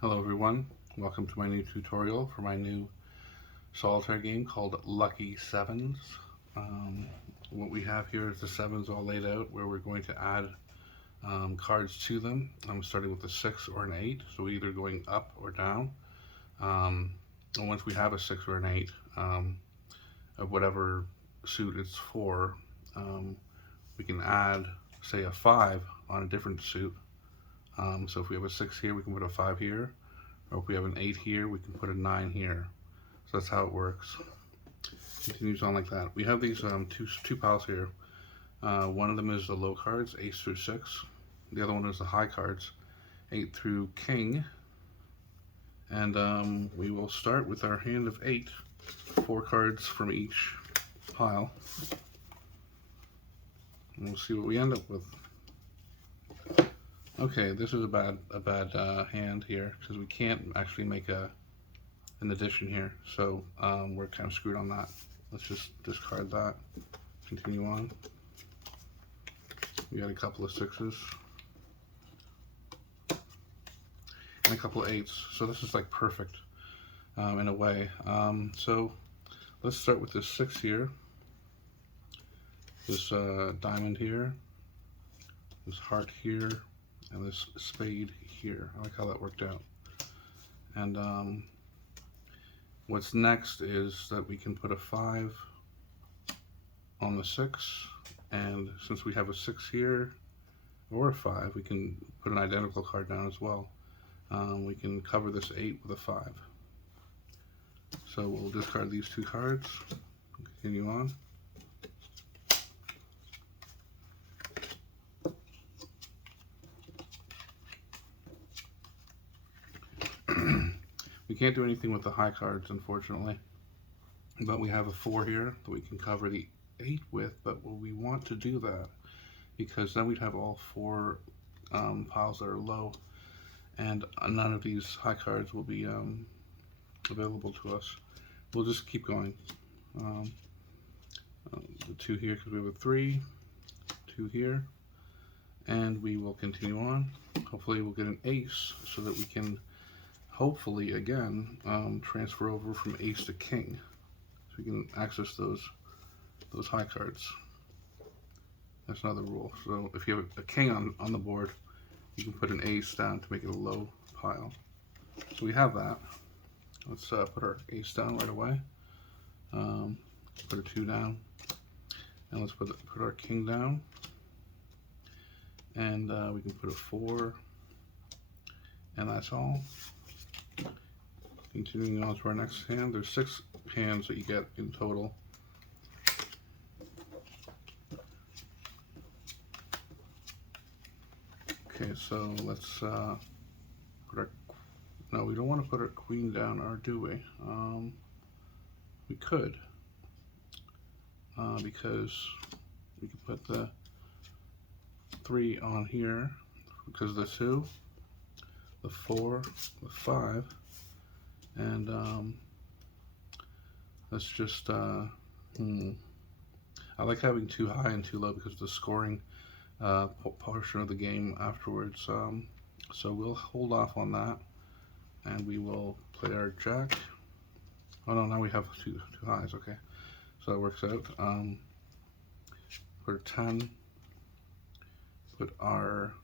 Hello everyone, welcome to my new tutorial for my new solitaire game called Lucky Sevens. Um, what we have here is the sevens all laid out where we're going to add cards to them. I'm starting with a 6 or an 8, so either going up or down. Um, and once we have a 6 or an 8 of whatever suit it's for, um, we can add, say, a 5 on a different suit. So if we have a 6 here, we can put a 5 here. Or if we have an 8 here, we can put a 9 here. So that's how it works. Continues on like that. We have these two piles here. One of them is the low cards, Ace through 6. The other one is the high cards, 8 through King. And we will start with our hand of 8, 4 cards from each pile. And we'll see what we end up with. Okay, this is a bad hand here because we can't actually make an addition here, so we're kind of screwed on that. Let's just discard that. Continue on. We got a couple of 6s and a couple of 8s, so this is like perfect in a way. So let's start with this 6 here, this diamond here, this heart here, and this spade here. I like how that worked out. And what's next is that we can put a 5 on the 6, and since we have a 6 here or a 5, we can put an identical card down as well. We can cover this 8 with a 5. So we'll discard these 2 cards, continue on. We can't do anything with the high cards, unfortunately, but we have a 4 here that we can cover the 8 with, but we want to do that because then we'd have all 4 piles that are low, and none of these high cards will be available to us. We'll just keep going. The 2 here because we have a 3, 2 here, and we will continue on. Hopefully we'll get an ace so that we can hopefully again transfer over from ace to king, so we can access those high cards. That's another rule. So if you have a king on the board, you can put an ace down to make it a low pile. So we have that. Let's put our ace down right away. Put a 2 down, and let's put our king down, and we can put a 4, and that's all. Continuing on to our next hand, there's 6 hands that you get in total. Okay, so let's put our, no, we don't want to put our queen down, or do we? We could, because we could put the 3 on here, because the 2, the 4, the 5, and let's just, I like having 2 high and 2 low because of the scoring portion of the game afterwards. So we'll hold off on that, and we will play our jack. Oh no, now we have two highs, okay. So that works out. Put a 10, put our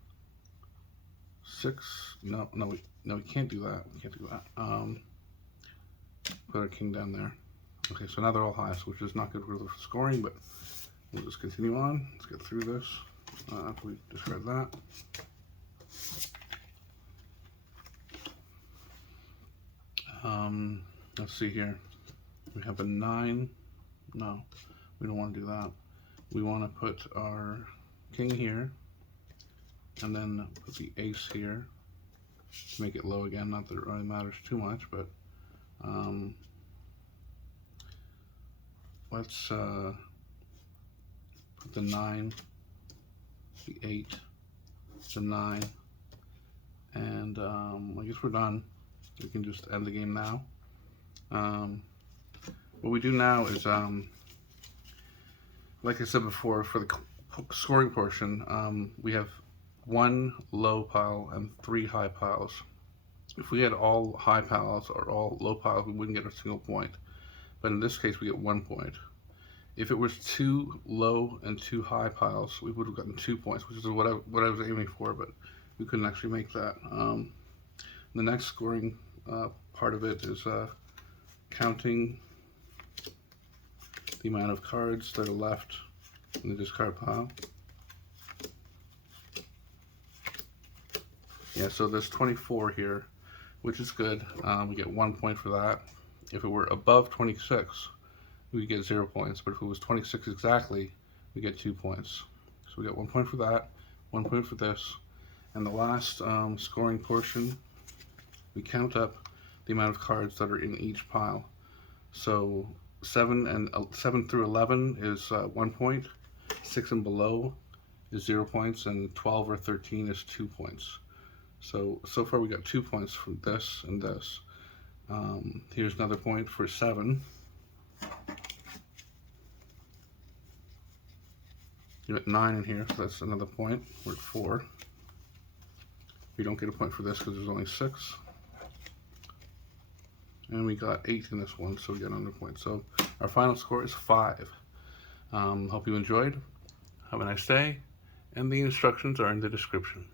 6, no, we can't do that, put our king down there. Okay, so now they're all highs, which is not good for the scoring, but we'll just continue on. Let's get through this after we discard that. Let's see here. We have a 9. No, we don't want to do that. We want to put our king here, and then put the ace here to make it low again. Not that it really matters too much, but let's put the 9, the 8, the 9, and I guess we're done. We can just end the game now. What we do now is, like I said before, for the scoring portion, we have 1 low pile and 3 high piles. If we had all high piles or all low piles, we wouldn't get a single point. But in this case, we get 1 point. If it was 2 low and 2 high piles, we would have gotten 2 points, which is what I was aiming for, but we couldn't actually make that. The next scoring part of it is counting the amount of cards that are left in the discard pile. Yeah, so there's 24 here, which is good. We get 1 point for that. If it were above 26, we get 0 points, but if it was 26 exactly, we get 2 points. So we got 1 point for that, 1 point for this, and the last scoring portion, we count up the amount of cards that are in each pile. So 7 through 11 is 1 point, 6 and below is 0 points, and 12 or 13 is 2 points. So far we got 2 points from this and this. Here's another point for 7. You're at 9 in here, so that's another point. We're at 4. We don't get a point for this because there's only 6. And we got 8 in this one, so we got another point. So our final score is 5. Hope you enjoyed. Have a nice day, and the instructions are in the description.